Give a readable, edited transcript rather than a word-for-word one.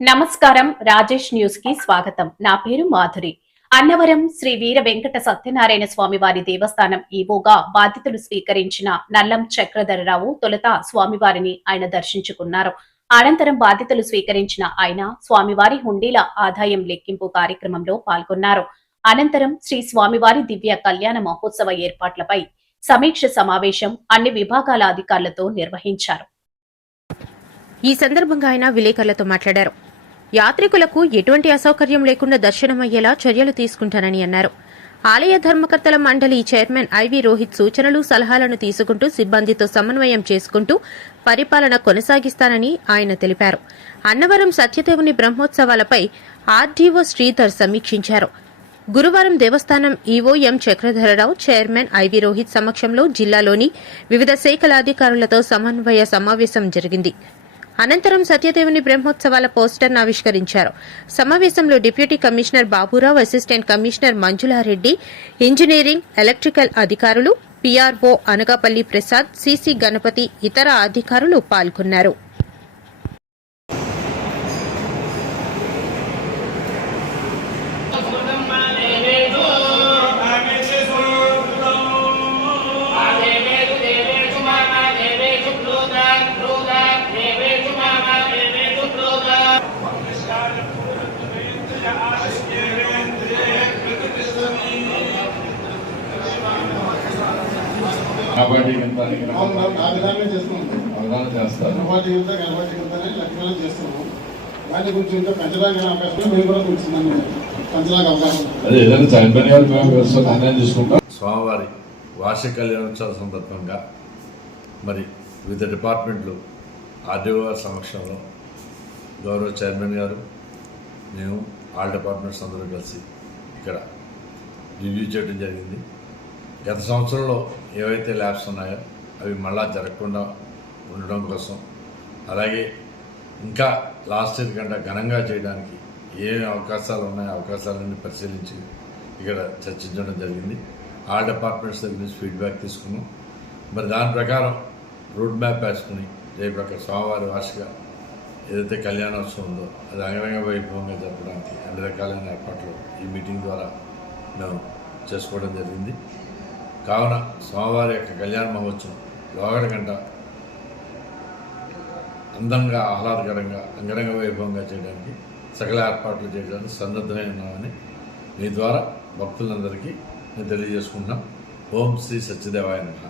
నమస్కారం. రాజేష్ న్యూస్ కి స్వాగతం. నా పేరు మాధురి. అన్నవరం శ్రీ వీర వెంకట సత్యనారాయణ స్వామి వారి దేవస్థానం ఈవోగా బాధ్యతలు స్వీకరించిన నల్లం చక్రధరరావు తొలుత స్వామివారిని ఆయన దర్శించుకున్నారు. అనంతరం బాధ్యతలు స్వీకరించిన ఆయన స్వామివారి హుండీల ఆదాయం లెక్కింపు కార్యక్రమంలో పాల్గొన్నారు. అనంతరం శ్రీ స్వామివారి దివ్య కళ్యాణ మహోత్సవ ఏర్పాట్లపై సమీక్ష సమావేశం అన్ని విభాగాల అధికారులతో నిర్వహించారు. ఈ సందర్భంగా ఆయన విలేకరులతో మాట్లాడారు. యాత్రికులకు ఎటువంటి అసౌకర్యం లేకుండా దర్శనమయ్యేలా చర్యలు తీసుకుంటానని అన్నారు. ఆలయ ధర్మకర్తల మండలి చైర్మన్ ఐవి రోహిత్ సూచనలు సలహాలను తీసుకుంటూ సిబ్బందితో సమన్వయం చేసుకుంటూ పరిపాలన కొనసాగిస్తానని ఆయన తెలిపారు. అన్నవరం సత్యదేవుని బ్రహ్మోత్సవాలపై ఆర్డీఓ శ్రీధర్ సమీక్షించారు. గురువారం దేవస్థానం ఈవో ఎం చక్రధరరావు, చైర్మన్ ఐవి రోహిత్ సమక్షంలో జిల్లాలోని వివిధ శాఖల అధికారులతో సమన్వయ సమావేశం జరిగింది. అనంతరం సత్యదేవుని బ్రహ్మోత్సవాల పోస్టర్ను ఆవిష్కరించారు. సమావేశంలో deputy commissioner Baburao, assistant commissioner Manjula Reddy, engineering, electrical అధికారులు, పీఆర్ఓ అనకాపల్లి ప్రసాద్, సిసి గణపతి, ఇతర అధికారులు పాల్గొన్నారు. కాబట్టి స్వామివారి వార్షిక కళ్యాణోత్సవ సందర్భంగా మరి వివిధ డిపార్ట్మెంట్లు ఆర్డీఓ గారి సమక్షంలో గౌరవ చైర్మన్ గారు, మేము ఆల్ డిపార్ట్మెంట్స్ అందరూ కలిసి ఇక్కడ రివ్యూ చేయడం జరిగింది. గత సంవత్సరంలో ఏవైతే ల్యాబ్స్ ఉన్నాయో అవి మళ్ళా జరగకుండా ఉండడం కోసం, అలాగే ఇంకా లాస్ట్ ఇయర్ కంటే ఘనంగా చేయడానికి ఏ అవకాశాలు ఉన్నాయో అవకాశాలన్నీ పరిశీలించి ఇక్కడ చర్చించడం జరిగింది. ఆ డిపార్ట్మెంట్స్ దగ్గర నుంచి ఫీడ్బ్యాక్ తీసుకున్నాం. మరి దాని ప్రకారం రోడ్ మ్యాప్ వేసుకుని రేపు అక్కడ స్వామివారి వార్షిక ఏదైతే కళ్యాణోత్సవం ఉందో అది అంగరంగ వైభవంగా జరపడానికి అన్ని రకాలైన ఏర్పాట్లు ఈ మీటింగ్ ద్వారా మేము చేసుకోవడం జరిగింది. కావున స్వామివారి యొక్క కళ్యాణ మహోత్సవం లోగడ గంట అందంగా, ఆహ్లాదకరంగా, అంగరంగ వైభవంగా చేయడానికి సకల ఏర్పాట్లు చేయడానికి సన్నద్ధమై ఉన్నామని మీ ద్వారా భక్తులందరికీ నేను తెలియజేసుకుంటున్నాం. ఓం శ్రీ సత్యదేవాయ నమః.